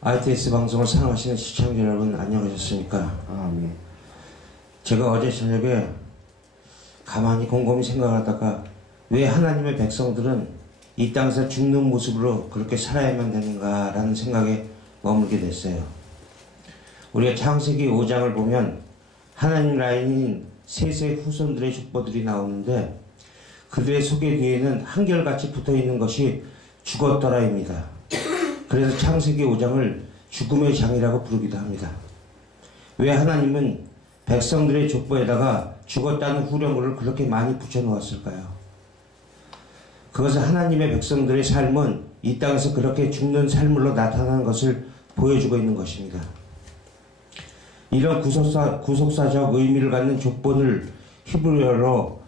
ITS 방송을 사랑하시는 시청자 여러분 안녕하셨습니까? 네. 제가 어제 저녁에 가만히 곰곰이 생각하다가 왜 하나님의 백성들은 이 땅에서 죽는 모습으로 그렇게 살아야만 되는가라는 생각에 머물게 됐어요. 우리가 창세기 5장을 보면 하나님 라인인 셋의 후손들의 족보들이 나오는데 그들의 소개 뒤에는 한결같이 붙어있는 것이 죽었더라입니다. 그래서 창세기 5장을 죽음의 장이라고 부르기도 합니다. 왜 하나님은 백성들의 족보에다가 죽었다는 후렴구를 그렇게 많이 붙여놓았을까요? 그것은 하나님의 백성들의 삶은 이 땅에서 그렇게 죽는 삶으로 나타나는 것을 보여주고 있는 것입니다. 이런 구속사적 의미를 갖는 족본을 히브리어로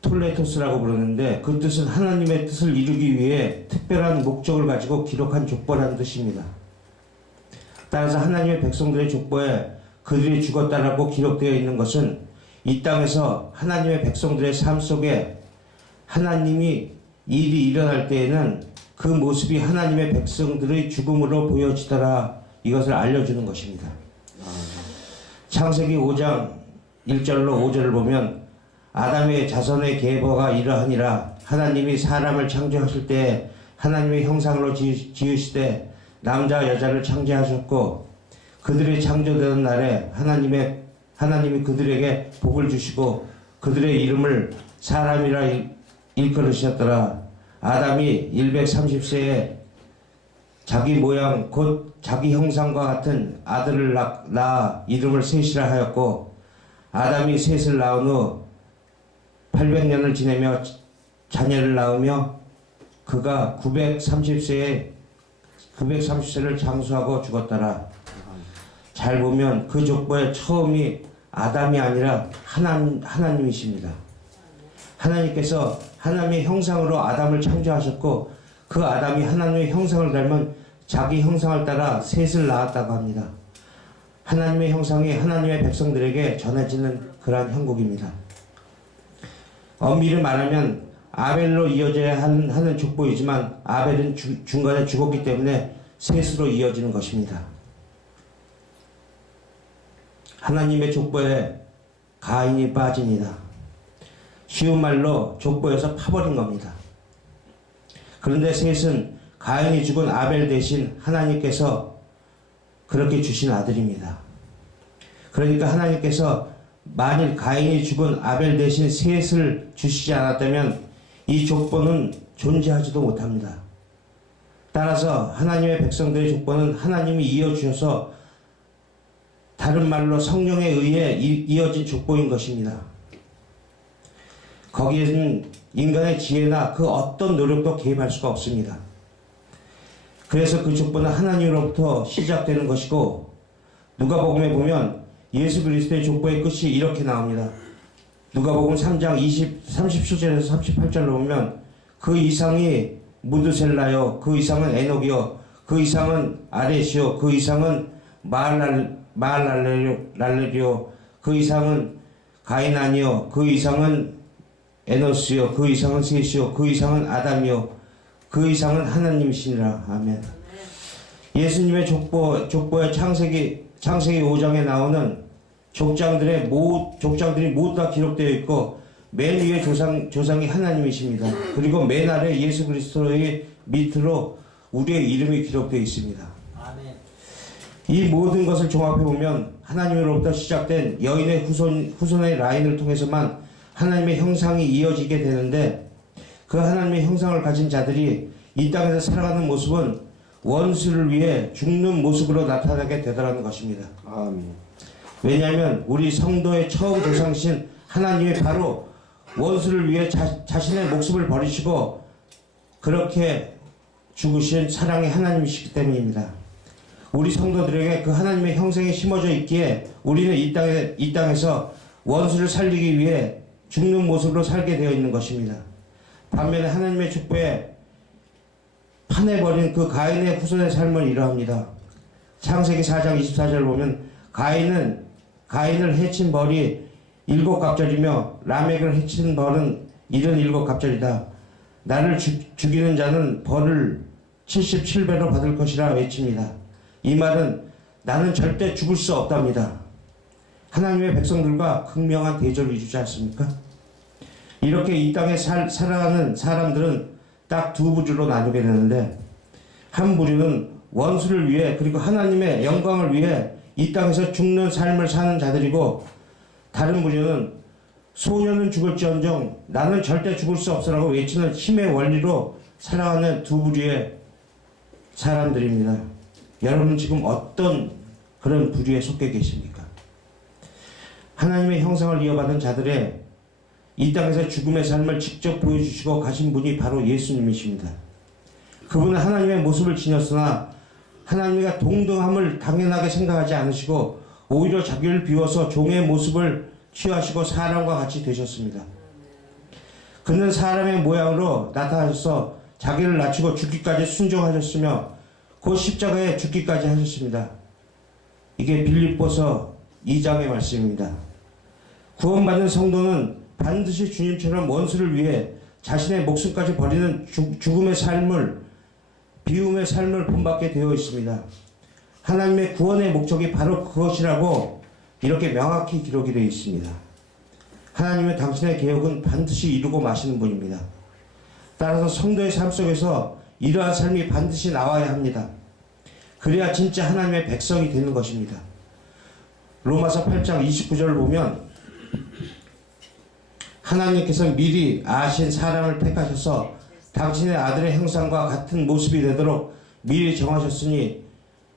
톨레토스라고 부르는데 그 뜻은 하나님의 뜻을 이루기 위해 특별한 목적을 가지고 기록한 족보라는 뜻입니다. 따라서 하나님의 백성들의 족보에 그들이 죽었다라고 기록되어 있는 것은 이 땅에서 하나님의 백성들의 삶 속에 하나님이 일이 일어날 때에는 그 모습이 하나님의 백성들의 죽음으로 보여지더라, 이것을 알려주는 것입니다. 창세기 5장 1절로 5절을 보면 아담의 자손의 계보가 이러하니라. 하나님이 사람을 창조하실 때 하나님의 형상으로 지으시되 남자와 여자를 창조하셨고 그들이 창조되는 날에 하나님이 그들에게 복을 주시고 그들의 이름을 사람이라 일컬으셨더라. 아담이 130세에 자기 모양 곧 자기 형상과 같은 아들을 낳아 이름을 셋이라 하였고 아담이 셋을 낳은 후 800년을 지내며 자녀를 낳으며 그가 930세를 장수하고 죽었더라. 잘 보면 그 족보의 처음이 아담이 아니라 하나님이십니다. 하나님께서 하나님의 형상으로 아담을 창조하셨고 그 아담이 하나님의 형상을 닮은 자기 형상을 따라 셋을 낳았다고 합니다. 하나님의 형상이 하나님의 백성들에게 전해지는 그러한 형국입니다. 엄밀히 말하면 아벨로 이어져야 하는 족보이지만 아벨은 중간에 죽었기 때문에 셋으로 이어지는 것입니다. 하나님의 족보에 가인이 빠집니다. 쉬운 말로 족보에서 파버린 겁니다. 그런데 셋은 가인이 죽은 아벨 대신 하나님께서 그렇게 주신 아들입니다. 그러니까 하나님께서 만일 가인이 죽은 아벨 대신 셋을 주시지 않았다면 이 족보는 존재하지도 못합니다. 따라서 하나님의 백성들의 족보는 하나님이 이어주셔서 다른 말로 성령에 의해 이어진 족보인 것입니다. 거기에는 인간의 지혜나 그 어떤 노력도 개입할 수가 없습니다. 그래서 그 족보는 하나님으로부터 시작되는 것이고 누가복음에 보면 예수 그리스도의 족보의 끝이 이렇게 나옵니다. 누가복음 3장 37절에서 38절로 보면 그 이상이 무드셀라요, 그 이상은 에녹이요, 그 이상은 아렛이요, 그 이상은 마할랄렐이요, 그 이상은 가인안이요, 그 이상은 에노스요, 그 이상은 셋이요, 그 이상은 아담이요, 그 이상은 하나님이시니라. 아멘. 예수님의 족보의 창세기 5장에 나오는 족장들이 모두 다 기록되어 있고 맨 위에 조상이 하나님이십니다. 그리고 맨 아래 예수 그리스도의 밑으로 우리의 이름이 기록되어 있습니다. 아멘. 이 모든 것을 종합해보면 하나님으로부터 시작된 여인의 후손의 라인을 통해서만 하나님의 형상이 이어지게 되는데 그 하나님의 형상을 가진 자들이 이 땅에서 살아가는 모습은 원수를 위해 죽는 모습으로 나타나게 되더라는 것입니다. 아멘. 왜냐하면 우리 성도의 처음 조상이신 하나님이 바로 원수를 위해 자신의 목숨을 버리시고 그렇게 죽으신 사랑의 하나님이시기 때문입니다. 우리 성도들에게 그 하나님의 형상이 심어져 있기에 우리는 이 땅에서 원수를 살리기 위해 죽는 모습으로 살게 되어 있는 것입니다. 반면에 하나님의 족보에 파내버린 그 가인의 후손의 삶은 이러합니다. 창세기 4장 24절을 보면 가인을 해친 벌이 7갑절이며 라멕을 해친 벌은 77갑절이다. 나를 죽이는 자는 벌을 77배로 받을 것이라 외칩니다. 이 말은 나는 절대 죽을 수 없답니다. 하나님의 백성들과 극명한 대조를 이루지 않습니까? 이렇게 이 땅에 살아가는 사람들은 딱 두 부류로 나누게 되는데, 한 부류는 원수를 위해 그리고 하나님의 영광을 위해 이 땅에서 죽는 삶을 사는 자들이고, 다른 부류는 소년은 죽을지언정 나는 절대 죽을 수 없어라고 외치는 힘의 원리로 살아가는 두 부류의 사람들입니다. 여러분 지금 어떤 그런 부류에 속해 계십니까? 하나님의 형상을 이어받은 자들의 이 땅에서 죽음의 삶을 직접 보여주시고 가신 분이 바로 예수님이십니다. 그분은 하나님의 모습을 지녔으나 하나님과 동등함을 당연하게 생각하지 않으시고 오히려 자기를 비워서 종의 모습을 취하시고 사람과 같이 되셨습니다. 그는 사람의 모양으로 나타나셔서 자기를 낮추고 죽기까지 순종하셨으며 곧 십자가에 죽기까지 하셨습니다. 이게 빌립보서 2장의 말씀입니다. 구원받은 성도는 반드시 주님처럼 원수를 위해 자신의 목숨까지 버리는 죽음의 삶을, 비움의 삶을 본받게 되어 있습니다. 하나님의 구원의 목적이 바로 그것이라고 이렇게 명확히 기록이 되어 있습니다. 하나님은 당신의 계획은 반드시 이루고 마시는 분입니다. 따라서 성도의 삶 속에서 이러한 삶이 반드시 나와야 합니다. 그래야 진짜 하나님의 백성이 되는 것입니다. 로마서 8장 29절을 보면 하나님께서 미리 아신 사람을 택하셔서 당신의 아들의 형상과 같은 모습이 되도록 미리 정하셨으니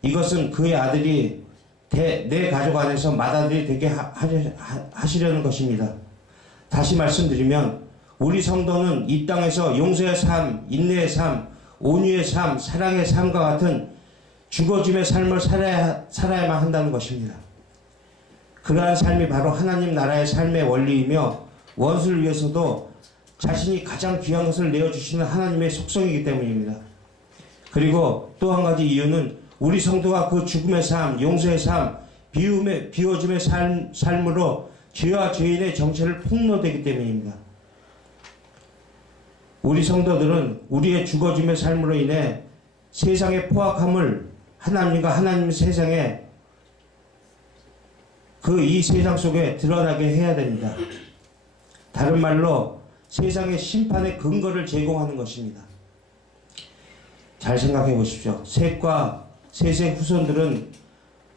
이것은 그의 아들이 내 가족 안에서 맏아들이 되게 하시려는 것입니다. 다시 말씀드리면 우리 성도는 이 땅에서 용서의 삶, 인내의 삶, 온유의 삶, 사랑의 삶과 같은 죽어짐의 삶을 살아야만 한다는 것입니다. 그러한 삶이 바로 하나님 나라의 삶의 원리이며 원수를 위해서도 자신이 가장 귀한 것을 내어주시는 하나님의 속성이기 때문입니다. 그리고 또 한 가지 이유는 우리 성도가 그 죽음의 삶, 용서의 삶, 비워짐의 삶으로 죄와 죄인의 정체를 폭로되기 때문입니다. 우리 성도들은 우리의 죽어짐의 삶으로 인해 세상의 포악함을 하나님과 하나님 세상에 이 세상 속에 드러나게 해야 됩니다. 다른 말로 세상의 심판의 근거를 제공하는 것입니다. 잘 생각해 보십시오. 셋과 셋의 후손들은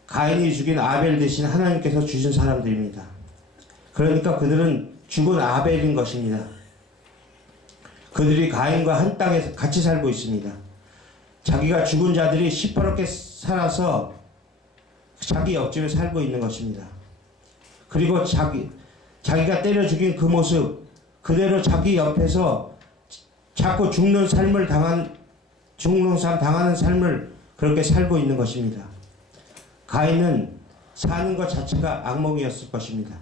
가인이 죽인 아벨 대신 하나님께서 주신 사람들입니다. 그러니까 그들은 죽은 아벨인 것입니다. 그들이 가인과 한 땅에 같이 살고 있습니다. 자기가 죽은 자들이 시퍼렇게 살아서 자기 옆집에 살고 있는 것입니다. 그리고 자기가 때려 죽인 그 모습 그대로 자기 옆에서 자꾸 죽는 삶 당하는 삶을 그렇게 살고 있는 것입니다. 가인은 사는 것 자체가 악몽이었을 것입니다.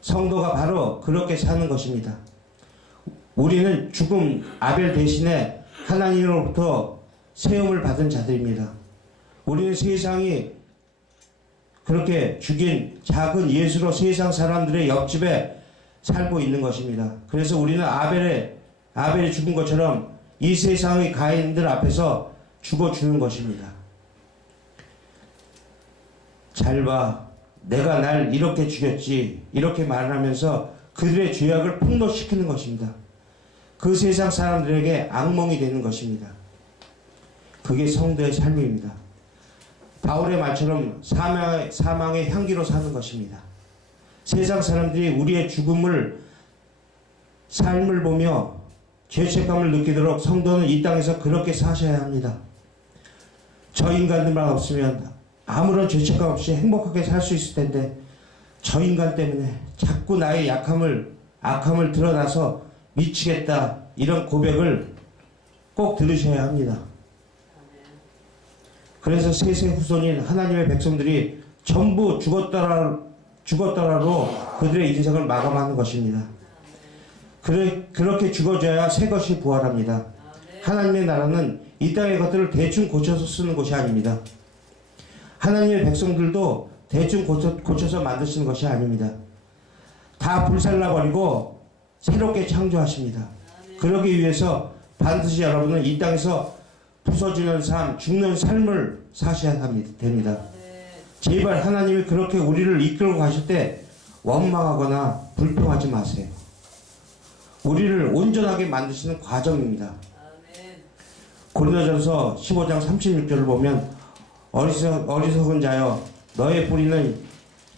성도가 바로 그렇게 사는 것입니다. 우리는 죽음 아벨 대신에 하나님으로부터 세움을 받은 자들입니다. 우리는 세상이 그렇게 죽인 작은 예수로 세상 사람들의 옆집에 살고 있는 것입니다. 그래서 우리는 아벨이 죽은 것처럼 이 세상의 가인들 앞에서 죽어주는 것입니다. 잘 봐. 내가 날 이렇게 죽였지. 이렇게 말하면서 그들의 죄악을 폭로시키는 것입니다. 그 세상 사람들에게 악몽이 되는 것입니다. 그게 성도의 삶입니다. 바울의 말처럼 사망의 향기로 사는 것입니다. 세상 사람들이 우리의 삶을 보며 죄책감을 느끼도록 성도는 이 땅에서 그렇게 사셔야 합니다. 저 인간들만 없으면 아무런 죄책감 없이 행복하게 살 수 있을 텐데 저 인간 때문에 자꾸 나의 악함을 드러나서 미치겠다 이런 고백을 꼭 들으셔야 합니다. 그래서 셋의 후손인 하나님의 백성들이 전부 죽었더라로 그들의 인생을 마감하는 것입니다. 그렇게 죽어져야 새 것이 부활합니다. 하나님의 나라는 이 땅의 것들을 대충 고쳐서 쓰는 것이 아닙니다. 하나님의 백성들도 대충 고쳐서 만드시는 것이 아닙니다. 다 불살라버리고 새롭게 창조하십니다. 그러기 위해서 반드시 여러분은 이 땅에서 부서지는 삶, 죽는 삶을 사셔야 됩니다. 제발 하나님이 그렇게 우리를 이끌고 가실 때 원망하거나 불평하지 마세요. 우리를 온전하게 만드시는 과정입니다. 고린도전서 15장 36절을 보면 어리석은 자여 너의 뿌리는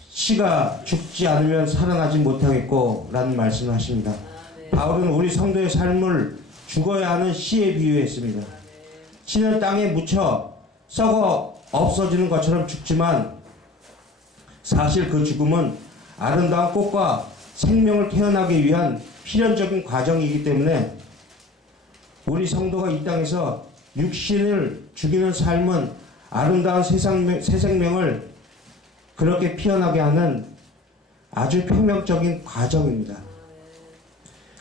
씨가 죽지 않으면 살아나지 못하겠고 라는 말씀을 하십니다. 바울은 우리 성도의 삶을 죽어야 하는 씨에 비유했습니다. 씨는 땅에 묻혀 썩어 없어지는 것처럼 죽지만 사실 그 죽음은 아름다운 꽃과 생명을 태어나기 위한 필연적인 과정이기 때문에 우리 성도가 이 땅에서 육신을 죽이는 삶은 아름다운 새 생명을 그렇게 피어나게 하는 아주 표면적인 과정입니다.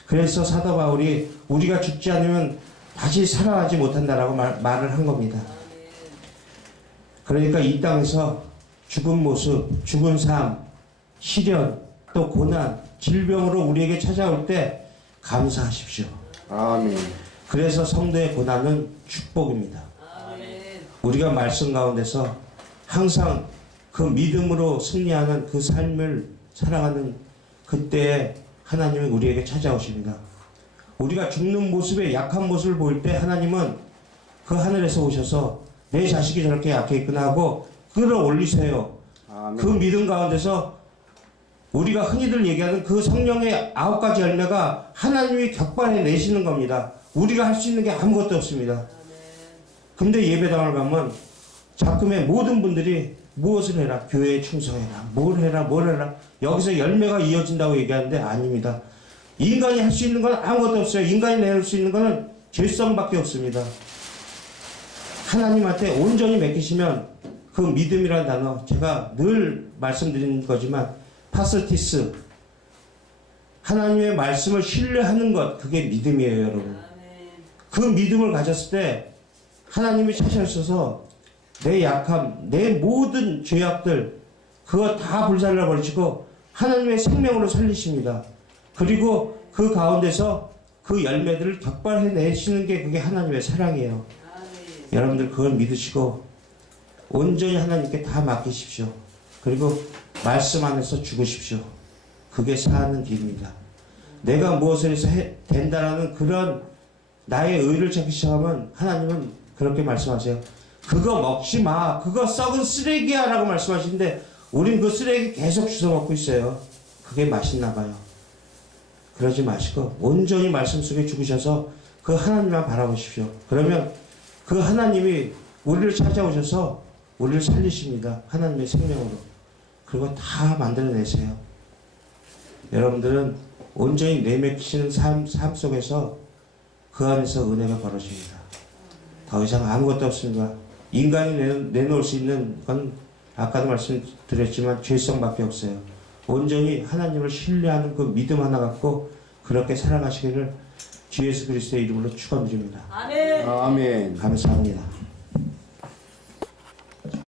그래서 사도 바울이 우리가 죽지 않으면 다시 살아나지 못한다라고 말을 한 겁니다. 그러니까 이 땅에서 죽은 모습, 죽은 삶, 시련, 또 고난, 질병으로 우리에게 찾아올 때 감사하십시오. 아멘. 그래서 성도의 고난은 축복입니다. 우리가 말씀 가운데서 항상 그 믿음으로 승리하는 그 삶을 살아가는 그때에 하나님이 우리에게 찾아오십니다. 우리가 죽는 모습에 약한 모습을 보일 때 하나님은 그 하늘에서 오셔서 내 자식이 저렇게 약했구나 하고 끌어올리세요. 아멘. 그 믿음 가운데서 우리가 흔히들 얘기하는 그 성령의 9가지 열매가 하나님이 격발해 내시는 겁니다. 우리가 할 수 있는 게 아무것도 없습니다. 근데 예배당을 가면 자꾸의 모든 분들이 무엇을 해라, 교회에 충성해라, 뭘 해라 여기서 열매가 이어진다고 얘기하는데 아닙니다. 인간이 할 수 있는 건 아무것도 없어요. 인간이 내놓을 수 있는 것은 죄성밖에 없습니다. 하나님한테 온전히 맡기시면 그 믿음이라는 단어, 제가 늘 말씀드리는 거지만 파스티스, 하나님의 말씀을 신뢰하는 것, 그게 믿음이에요, 여러분. 그 믿음을 가졌을 때 하나님이 찾아오셔서 내 약함, 내 모든 죄악들 그거 다 불살라 버리시고 하나님의 생명으로 살리십니다. 그리고 그 가운데서 그 열매들을 격발해 내시는 게 그게 하나님의 사랑이에요. 여러분들 그걸 믿으시고 온전히 하나님께 다 맡기십시오. 그리고 말씀 안에서 죽으십시오. 그게 사는 길입니다. 내가 무엇을 해서 된다라는 그런 나의 의를 찾기 시작하면 하나님은 그렇게 말씀하세요. 그거 먹지 마. 그거 썩은 쓰레기야 라고 말씀하시는데 우린 그 쓰레기 계속 주워 먹고 있어요. 그게 맛있나 봐요. 그러지 마시고 온전히 말씀 속에 죽으셔서 그 하나님만 바라보십시오. 그러면 그 하나님이 우리를 찾아오셔서 우리를 살리십니다. 하나님의 생명으로. 그리고 다 만들어내세요. 여러분들은 온전히 내맺히는 삶 속에서 그 안에서 은혜가 벌어집니다. 더 이상 아무것도 없습니다. 인간이 내놓을 수 있는 건 아까도 말씀드렸지만 죄성밖에 없어요. 온전히 하나님을 신뢰하는 그 믿음 하나 갖고 그렇게 살아가시기를 주 예수 그리스도의 이름으로 축원드립니다. 아멘. 아멘. 감사합니다.